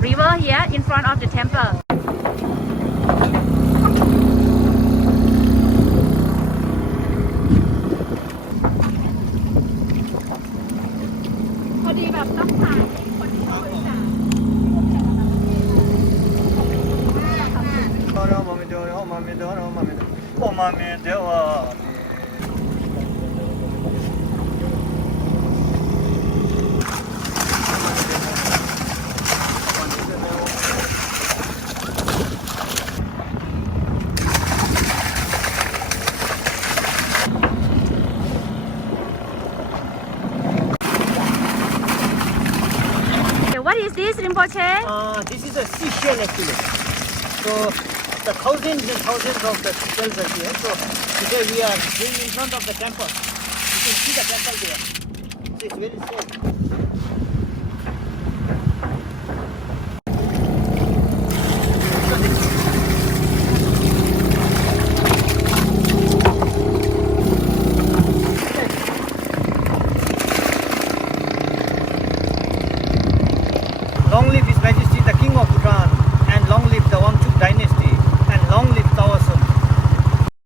river here in front of the temple. พอดีแบบต้องถ่ายให้คนที่เขาบริจาค What is this, Rinpoche? This is a seashell actually. So the thousands and thousands of the shells are here. So today we are going in front of the temple. You can see the temple there. So it's very safe. Long live His Majesty the King of Bhutan, and long live the 1,000